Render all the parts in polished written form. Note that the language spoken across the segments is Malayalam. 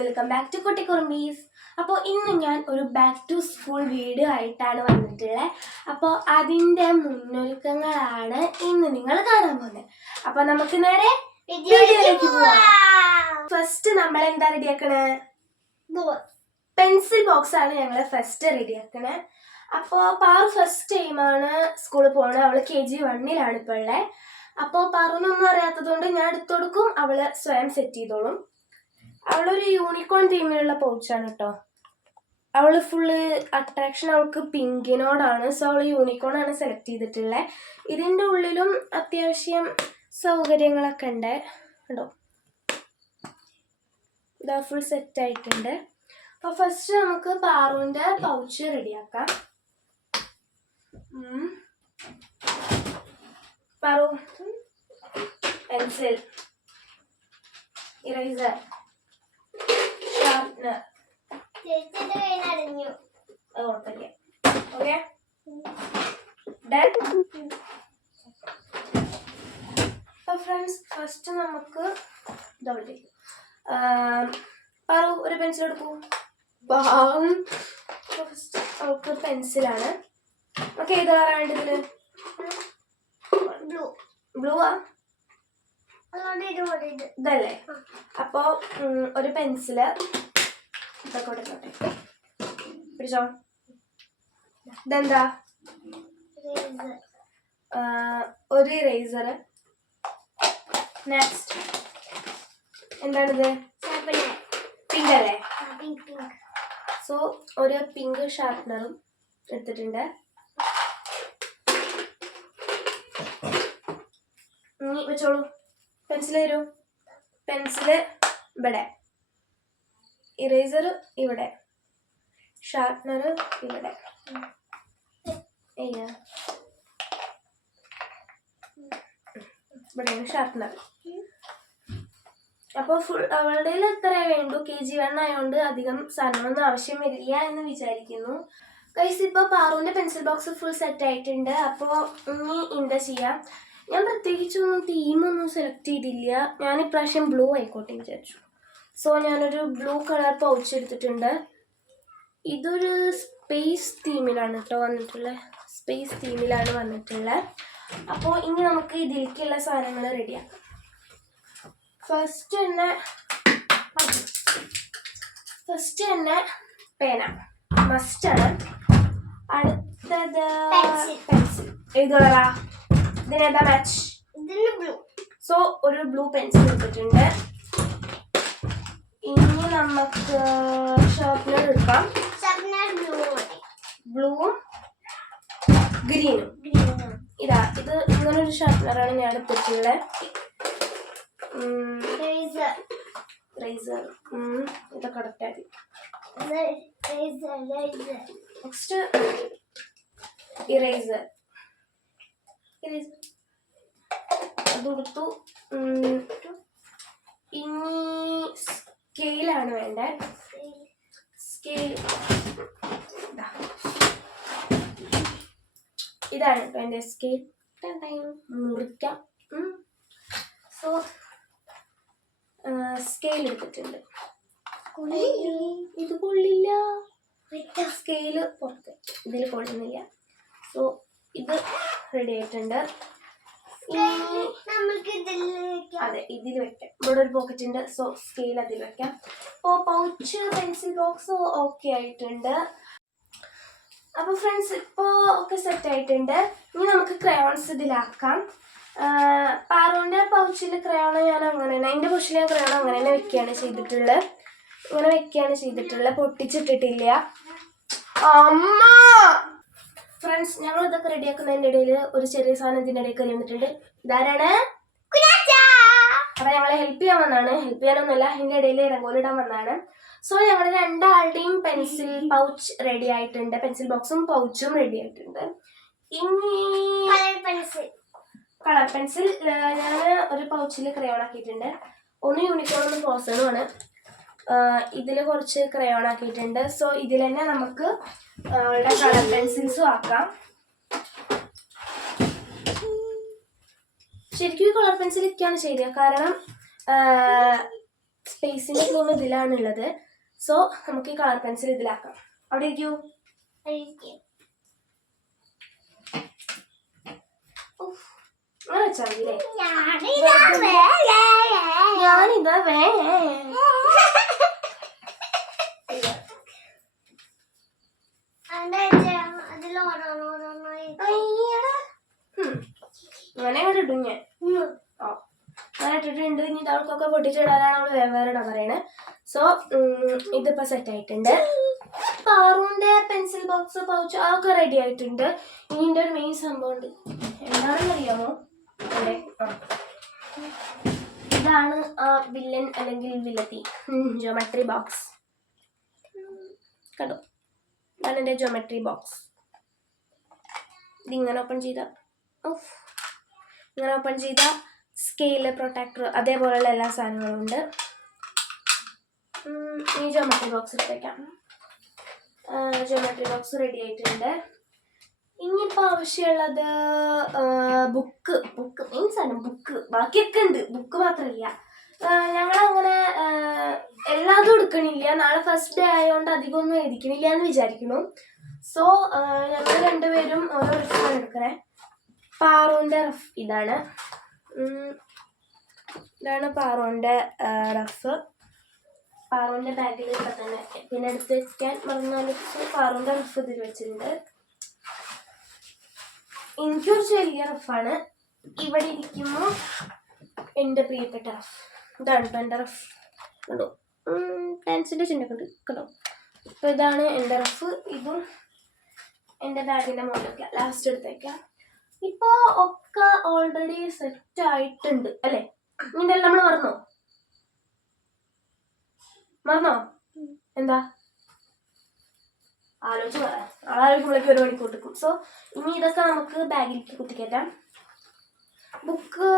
Welcome back to കുട്ടിക്കുറുമ്പീസ്. അപ്പോൾ ഇന്ന് ഞാൻ ഒരു ബാക്ക് ടു സ്കൂൾ വീഡിയോ ആയിട്ടാണ് വന്നിട്ടുള്ളത്. അപ്പോൾ അതിൻ്റെ മുന്നൊരുക്കങ്ങളാണ് ഇന്ന് നിങ്ങൾ കാണാൻ പോകുന്നത്. അപ്പോൾ നമുക്ക് നേരെ വീഡിയോയിലേക്ക് പോവാം. ഫസ്റ്റ് നമ്മൾ എന്താ റെഡിയാക്കണേ? പെൻസിൽ ബോക്സ് ആണ് ഞങ്ങൾ ഫസ്റ്റ് റെഡിയാക്കണേ. അപ്പോൾ പാറു ഫസ്റ്റ് ടൈമാണ് സ്കൂളിൽ പോകുന്നത്. അവൾ KG1 ഇപ്പോൾ ഉള്ളത്. അപ്പോൾ പാറുവിനൊന്നും അറിയാത്തതുകൊണ്ട് ഞാൻ എടുത്തു കൊടുക്കും, അവള് സ്വയം സെറ്റ് ചെയ്തോളും. അവളൊരു യൂണിക്കോൺ തീമിലുള്ള പൗച്ചാണ് കേട്ടോ. അവള് ഫുള്ള് അട്രാക്ഷൻ അവൾക്ക് പിങ്കിനോടാണ്. സോ അവള് യൂണിക്കോൺ ആണ് സെലക്ട് ചെയ്തിട്ടുള്ളത്. ഇതിൻ്റെ ഉള്ളിലും അത്യാവശ്യം സൗകര്യങ്ങളൊക്കെ ഉണ്ട് കേട്ടോ. ഇതാ ഫുൾ സെറ്റ് ആയിട്ടുണ്ട്. അപ്പോൾ ഫസ്റ്റ് നമുക്ക് പാറുവിൻ്റെ പൗച്ച് റെഡിയാക്കാം. പാറു, പെൻസിൽ, ഇറേസർ, ഷാർപ്നർ, കുഴപ്പമില്ല. Okay, done. അപ്പോൾ ഫ്രണ്ട്സ് ഫസ്റ്റ് നമുക്ക് ഇതോട്ടെ പാറു ഒരു പെൻസിൽ എടുക്കൂ. ഫസ്റ്റ് അവൾക്ക് പെൻസിലാണ്. ഓക്കെ, ഏത് കളറാണ് ഇതില്? ബ്ലൂ ആ ഇതല്ലേ? അപ്പോ ഒരു പെൻസില് ഇതൊക്കെ കൊടുക്കട്ടെ, പിടിച്ചോ. ഇതെന്താ? ഒരു ഇറേസർ. നെക്സ്റ്റ് എന്താണിത്? പിങ്ക് അല്ലേ? സോ ഒരു പിങ്ക് ഷാർപ്നറും എടുത്തിട്ടുണ്ട്. ഇനി വെച്ചോളൂ. പെൻസിൽ തരൂ. പെൻസില് ഇവിടെ, ഇറേസർ ഇവിടെ, ഷാർപ്നർ ഇവിടെ. ഇവിടെയാണ് ഷാർപ്നർ. അപ്പോൾ ഫുൾ അവളുടെ എത്ര വേണ്ടു? KG1 ആയതുകൊണ്ട് അധികം സാധനമൊന്നും ആവശ്യം വരില്ല എന്ന് വിചാരിക്കുന്നു. ഗൈസ്, ഇപ്പോൾ പാറുവിൻ്റെ പെൻസിൽ ബോക്സ് ഫുൾ സെറ്റ് ആയിട്ടുണ്ട്. അപ്പോൾ ഇനി എന്താ ചെയ്യാം? ഞാൻ പ്രത്യേകിച്ചൊന്നും തീമൊന്നും സെലക്ട് ചെയ്തില്ല. ഞാൻ ഇപ്രാവശ്യം ബ്ലൂ ആയിക്കോട്ടെ വിചാരിച്ചു. സോ ഞാനൊരു ബ്ലൂ കളർ പൗച്ച് എടുത്തിട്ടുണ്ട്. ഇതൊരു സ്പേസ് തീമിലാണ് കേട്ടോ വന്നിട്ടുള്ളത്. സ്പേസ് തീമിലാണ് വന്നിട്ടുള്ളത്. അപ്പോൾ ഇനി നമുക്ക് ഇതിലേക്കുള്ള സാധനങ്ങൾ റെഡിയാക്കാം. ഫസ്റ്റ് തന്നെ പേന മസ്റ്റാണ്. അടുത്തത് പെൻസിൽ. ഏത് കളറാ? ഇതിനെന്താ മാച്ച്? ബ്ലൂ. സോ ഒരു ബ്ലൂ പെൻസിൽ എടുത്തിട്ടുണ്ട്. ഇനി നമുക്ക് ഷാർപ്നർ എടുക്കാം. ബ്ലൂവും ഗ്രീനും. ഇതാ, ഇത് ഇങ്ങനൊരു ഷാർപ്നറാണ് ഞാൻ എടുത്തിട്ടുള്ളത്. റേസർ ഇതൊക്കെ കറക്റ്റായി. Next eraser. അതെടുത്തു. ഇനി സ്കെയിലാണ് വേണ്ടേ. സ്കെയിൽ ഇതാണ് കേട്ടോ എൻ്റെ സ്കെയിൽ. മുറിക്കാം. സോ സ്കെയിൽ എടുത്തിട്ടുണ്ട്. ഇത് കൊള്ളില്ല. സ്കെയില് പുറത്ത്, ഇതിൽ കൊള്ളുന്നില്ല. സോ ഇത് റെഡി ആയിട്ടുണ്ട്. അതെ, ഇതിൽ വെക്കാം. ഇവിടെ ഒരു പോക്കറ്റ് ഉണ്ട്. സോ സ്കെയിൽ അതിൽ വെക്കാം. അപ്പോൾ പൗച്ച് പെൻസിൽ ബോക്സ് ഓക്കെ ആയിട്ടുണ്ട്. അപ്പോൾ ഫ്രണ്ട്സ് ഇപ്പോൾ ഒക്കെ സെറ്റ് ആയിട്ടുണ്ട്. ഇനി നമുക്ക് ക്രയോൺസ് ഇതിലാക്കാം. പാറുവിൻ്റെ പൗച്ചിൽ ക്രയോൺ ഞാൻ അങ്ങനെ തന്നെ, എൻ്റെ പൗച്ചിൽ ഞാൻ ക്രയോൺ അങ്ങനെ തന്നെ വെക്കുകയാണ് ചെയ്തിട്ടുള്ളത്. പൊട്ടിച്ചിട്ടിട്ടില്ല. അമ്മ ഫ്രണ്ട്സ്, ഞങ്ങൾ ഇതൊക്കെ റെഡിയാക്കുന്നതിൻ്റെ ഇടയിൽ ഒരു ചെറിയ സാധനം ഇതിൻ്റെ ഇടയിൽ കയറി വന്നിട്ടുണ്ട്. ഇതാരാണ്? അപ്പം ഞങ്ങളെ ഹെൽപ്പ് ചെയ്യാനൊന്നുമല്ല, ഇതിൻ്റെ ഇടയിൽ ഇടങ്കോലിടാൻ വന്നതാണ്. സോ ഞങ്ങളുടെ രണ്ടാളുടെയും പെൻസിൽ പൗച്ച് റെഡി ആയിട്ടുണ്ട്. പെൻസിൽ ബോക്സും പൗച്ചും റെഡി ആയിട്ടുണ്ട്. ഇനി കളർ പെൻസിൽ ഞാൻ ഒരു പൗച്ചിൽ ക്രയോൺ ആക്കിയിട്ടുണ്ട്. ഒന്ന് യൂണിക്കോൺ, ഒന്ന് ഫ്രോസണുമാണ്. ഇതിൽ കുറച്ച് ക്രയോൺ ആക്കിയിട്ടുണ്ട്. സോ ഇതിൽ തന്നെ നമുക്ക് കളർ പെൻസിൽസും ആക്കാം. ശരിക്കും കളർ പെൻസിൽ ഒക്കെയാണ് ചെയ്തത്. കാരണം സ്പേസിന്റെ ക്രീം ഇതിലാണുള്ളത്. സോ നമുക്ക് ഈ കളർ പെൻസിൽ ഇതിലാക്കാം. അവിടെ ഇരിക്കൂ. അങ്ങനെ വെച്ചാൽ മതില്ലേ? ഞാനിതാ അങ്ങനെ ഇവിടെ ഇടും ഞാൻ. അങ്ങനെ ഇട്ടിട്ടുണ്ട്. ഇനി അവൾക്കൊക്കെ പൊട്ടിച്ചിടാനാണ് അവള് വേറെ ഇടാൻ പറയണത്. സോ ഇതിപ്പോ സെറ്റ് ആയിട്ടുണ്ട്. പാറുവിന്റെ പെൻസിൽ ബോക്സ് പൗച്ച് അതൊക്കെ റെഡി ആയിട്ടുണ്ട്. ഇനി ഇതിന്റെ ഒരു മെയിൻ സംഭവം ഉണ്ട്. എന്താണെന്ന് അറിയാമോ? അതെ, ഇതാണ് ആ വില്ലൻ അല്ലെങ്കിൽ വില്ലത്തി ജോമെട്രി ബോക്സ്. കണ്ടോ, ഇതാണ് എൻ്റെ ജോമെട്രി ബോക്സ്. ഇതിങ്ങനെ ഓപ്പൺ ചെയ്ത സ്കെയില്, പ്രൊട്ടക്ടർ, അതേപോലെയുള്ള എല്ലാ സാധനങ്ങളും ഉണ്ട്. ഈ ജോമെട്രി ബോക്സ് എടുത്തേക്കാം. ജോമെട്രി ബോക്സ് റെഡി ആയിട്ടുണ്ട്. ഇനിയിപ്പോൾ ആവശ്യമുള്ളത് ബുക്ക് മീൻസ് ആണ് ബുക്ക്. ബാക്കിയൊക്കെ ഉണ്ട്, ബുക്ക് മാത്രമില്ല. ഞങ്ങളങ്ങനെ എല്ലാതും എടുക്കണില്ല. നാളെ ഫസ്റ്റ് ഡേ ആയതുകൊണ്ട് അധികമൊന്നും എഴുതിക്കണില്ല എന്ന് വിചാരിക്കുന്നു. സോ ഞങ്ങൾ രണ്ടുപേരും ഓരോ റഫാണ് എടുക്കണേ. പാറുവിൻ്റെ റഫ് ഇതാണ് പാറുവിൻ്റെ റഫ്. പാറുവിൻ്റെ ബാഗിൽ ഇപ്പം തന്നെ പിന്നെ എടുത്ത് വെക്കാൻ മറന്നാലും പാറുവിൻ്റെ റഫ് ഇതിൽ വെച്ചിട്ടുണ്ട്. എനിക്ക് കുറച്ച് വലിയ റഫാണ്. ഇവിടെ ഇരിക്കുമ്പോൾ എൻ്റെ പ്രിയപ്പെട്ട റഫ് ഇതാണ് എൻ്റെ റഫ്. കണ്ടോ, പെൻസിൻ്റെ ചിഹ്നമൊക്കെ ഉണ്ട് കണ്ടോ. അപ്പോൾ ഇതാണ് എൻ്റെ റഫ്. ഇതും എൻ്റെ ബാഗിൻ്റെ മുകളിലൊക്കെ ലാസ്റ്റ് എടുത്തേക്കാം. ഇപ്പോൾ ഒക്കെ ഓൾറെഡി സെറ്റ് ആയിട്ടുണ്ട് അല്ലേ? ഇതിൻ്റെ നമ്മൾ മറന്നോ? എന്താ ആലോചിച്ച് പറയാം. ആലോചിക്കുമ്പോഴേക്കും 1 മണിക്കൂർ എടുക്കും. സോ ഇനി ഇതൊക്കെ നമുക്ക് ബാഗിലേക്ക് കുത്തിക്കയറ്റാം. ബുക്ക്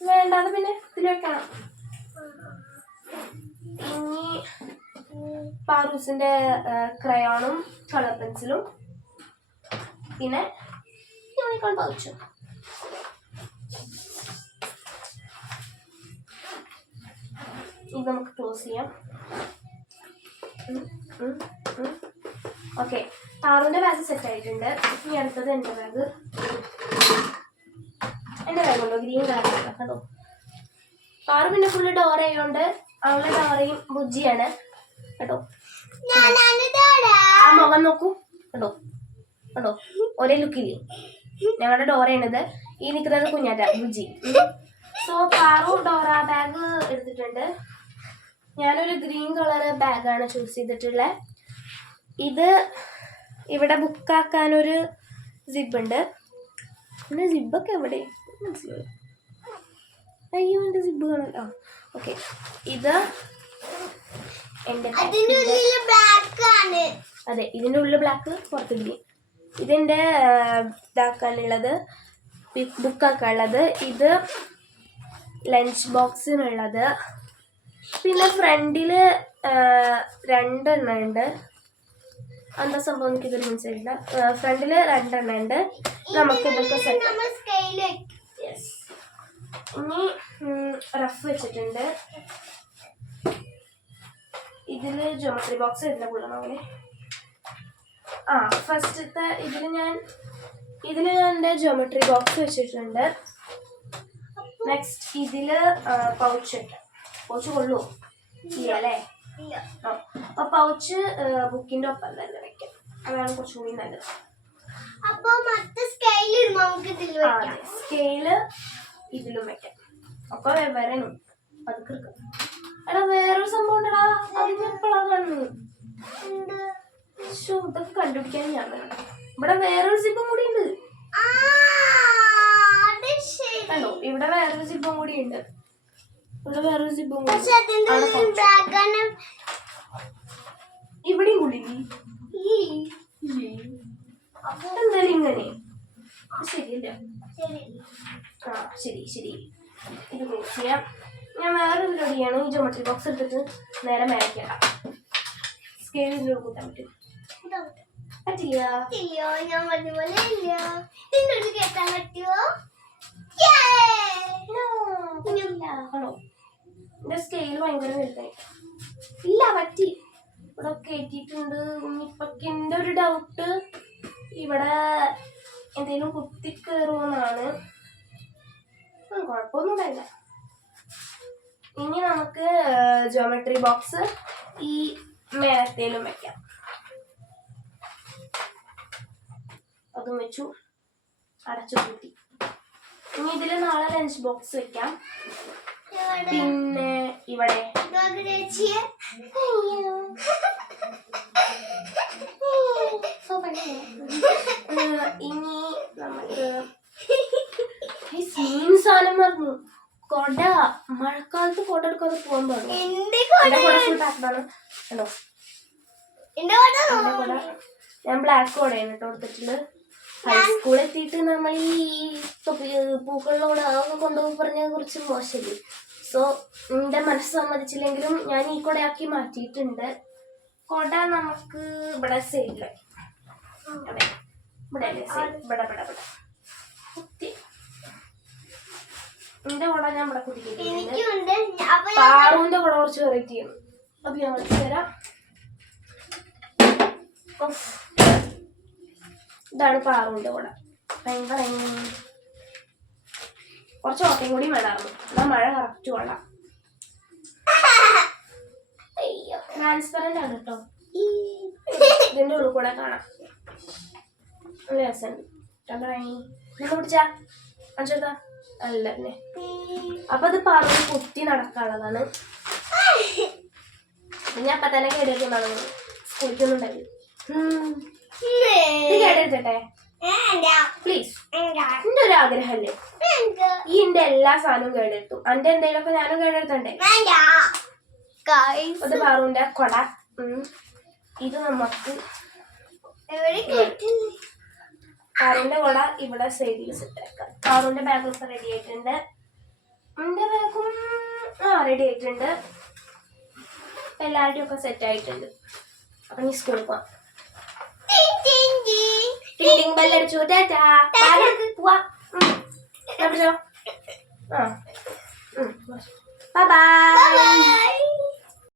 വേണ്ട, അത് പിന്നെ ഇതിൽ വെക്കണം. ഇനി പാറൂസിൻ്റെ ക്രയോണും കളർ പെൻസിലും പിന്നെ യൂണിക്കോൺ പൗച്ചും. ഇത് നമുക്ക് ക്ലോസ് ചെയ്യാം. ഓക്കെ, പാറുവിൻ്റെ ബാഗ് സെറ്റ് ആയിട്ടുണ്ട്. ഇനി അടുത്തത് എൻ്റെ ബാഗ് ഉണ്ടോ ഗ്രീൻ കളർ. അതോ പാറു പിന്നെ ഫുള്ള് ഡോറ ആയതുകൊണ്ട് അവളുടെ ഡോറയും ബുജ്ജിയാണ് കേട്ടോ. ആ മുഖം നോക്കൂ കേട്ടോ ഒരേ ലുക്കില്ലേ. ഞങ്ങളുടെ ഡോറയാണിത്. ഈ നിൽക്കുന്നത് Kunjatta Bujji. So Paru Dora bag എടുത്തിട്ടുണ്ട്. ഞാനൊരു ഗ്രീൻ കളർ ബാഗാണ് ചൂസ് ചെയ്തിട്ടുള്ളത്. ഇത് ഇവിടെ ബുക്കാക്കാനൊരു സിബുണ്ട്. പിന്നെ സിബൊക്കെ എവിടെ മനസ്സിലായി? അയ്യോ, എൻ്റെ സിബ് കാണല്ലോ. ഓക്കെ, ഇത് എൻ്റെ അതെ, ഇതിൻ്റെ ഉള്ളിൽ ബ്ലാക്ക്, പുറത്ത് ഗ്രീൻ. ഇതിൻ്റെ ഇതാക്കാനുള്ളത്, ബുക്കാക്കാനുള്ളത്. ഇത് ലഞ്ച് ബോക്സിനുള്ളത്. പിന്നെ ഫ്രണ്ടിൽ 2 എണ്ണം ഉണ്ട്. എന്താ സംഭവം എനിക്കിതൊരു മനസ്സിലായില്ല. ഫ്രണ്ടിൽ 2 എണ്ണം ഉണ്ട്. നമുക്ക് ഇതൊക്കെ സെറ്റ്. ഇനി റഫ് വെച്ചിട്ടുണ്ട്. ഇതിൽ ജോമെട്രി ബോക്സ് ഇതിൻ്റെ കൂടണേ. ഫസ്റ്റത്തെ ഇതിൽ ഞാൻ എൻ്റെ ജോമെട്രി ബോക്സ് വെച്ചിട്ടുണ്ട്. നെക്സ്റ്റ് ഇതിൽ പൗച്ച് കൊള്ളുമോ? ഇല്ല അല്ലേ? അപ്പോൾ പൗച്ച് ബുക്കിൻ്റെ ഒപ്പം തന്നെ വെക്കാം. അതാണ് കുറച്ചുകൂടി നല്ലത്. സ്കെയില് ഇതിലും വെക്കാം. ഒക്കെ വെവ്വേറെ അതൊക്കെ എടുക്കാം. എടാ, വേറൊരു സംഭവം ഉണ്ടടാ. അതിന് എപ്പോഴാണ് കാണുന്നത്? ഇതൊക്കെ കണ്ടുപിടിക്കാൻ ഞാൻ വേണം. ഇവിടെ വേറൊരു സിബും കൂടി ഉണ്ട്. കണ്ടോ, ഇവിടെ വേറൊരു സിബും കൂടി ഉണ്ട്. ഇവിടെയും കൂടി എന്തായാലും ഇങ്ങനെ ശരിയല്ല. ശരി, ഇത് ക്ലോസ് ചെയ്യാം. ഞാൻ വേറൊരു പരിപാടിയാണ്. ഈ ജോമെട്രി ബോക്സ് എടുത്തിട്ട് നേരെ മേടിക്കാം. സ്കെയിലിൽ കൂട്ടാൻ പറ്റും? പറ്റില്ല. എന്റെ സ്കെയിൽ ഭയങ്കര വലുതായി. ഇല്ല പറ്റി. ഇവിടെ കയറ്റിയിട്ടുണ്ട്. ഇപ്പൊക്കെ എൻ്റെ ഒരു ഡൗട്ട് ഇവിടെ എന്തെങ്കിലും കുത്തി കയറുമെന്നാണ്. കുഴപ്പമൊന്നുമില്ല. ഇനി നമുക്ക് ജോമെട്രി ബോക്സ് ഈ മേലത്തേലും വെക്കാം. അതും വെച്ചു, അടച്ചു കൂട്ടി. ഇനി ഇതില് നാളെ ലഞ്ച് ബോക്സ് വെക്കാം. പിന്നെ ഇവിടെ ഇനി നമുക്ക് സാധനം പറഞ്ഞു കൊട. മഴക്കാലത്ത് ഫോട്ടോ എടുക്കാതെ പോകാൻ പാടുണ്ടോ? ഞാൻ ബ്ലാക്ക് കൊടയാണ് കേട്ടോ കൊടുത്തിട്ടുണ്ട്. ഹൈസ്കൂൾ എത്തിയിട്ട് നമ്മൾ ഈ പൂക്കളിലോട് അതൊക്കെ കൊണ്ടുപോയി പറഞ്ഞത് കുറച്ച് മോശമില്ലേ. സോ എൻ്റെ മനസ്സ് സമ്മതിച്ചില്ലെങ്കിലും ഞാൻ ഈ കൊടയാക്കി മാറ്റിയിട്ടുണ്ട്. കൊട നമുക്ക് ഇവിടെ സൈഡില് കുത്തി. എന്റെ കൊട ഞാൻ ഇവിടെ കുത്തിക്കിട്ടുണ്ട്. പാറുവിന്റെ കൊട കുറച്ച് വെറൈറ്റി ആണ്. അത് ഞാൻ വിളിച്ചു തരാം. ഇതാണ് പാറുവിന്റെ കൂടെ. ഭയങ്കര കുറച്ച് ഓട്ടയും കൂടി വേണമായിരുന്നു. എന്നാൽ മഴ കറക്റ്റ് വേണം. ട്രാൻസ്പെറന്റ് ആണ് കേട്ടോ. ഇതിന്റെ ഉള്ളിൽ കൂടെ കാണാം. നല്ല രസമുണ്ട്. പിടിച്ചാ അഞ്ചെടുത്താ അല്ല തന്നെ. അപ്പൊ അത് പാറുവിന് കുത്തി നടക്കാനുള്ളതാണ്. ഞാൻ അപ്പൊ തന്നെ കേടെടുക്കുന്നതാണ്. സ്കൂളിക്കൊന്നുണ്ടായിരുന്നു. കേടെടുത്തട്ടെ പ്ലീസ്. എന്റെ ഒരു ആഗ്രഹമല്ലേ. ഈ എന്റെ എല്ലാ സാധനവും കേടെടുത്തു. എന്റെ എന്തെങ്കിലുമൊക്കെ ഞാനും കേടെടുത്തണ്ടേ. അത് പാറുവിന്റെ കൊട. ഇത് നമുക്ക് പാറുവിന്റെ കൊട ഇവിടെ സൈഡിൽ സെറ്റ് ആക്കാം. പാറുവിന്റെ ബാഗൊക്കെ റെഡി ആയിട്ടുണ്ട്. എന്റെ ബാഗും റെഡി ആയിട്ടുണ്ട്. എല്ലാവരുടെയും ഒക്കെ സെറ്റ് ആയിട്ടുണ്ട്. അപ്പൊ നീ സ്കൂളിൽ പോവാം. ബെല്ലടിച്ചു. പോവാ. Bye bye.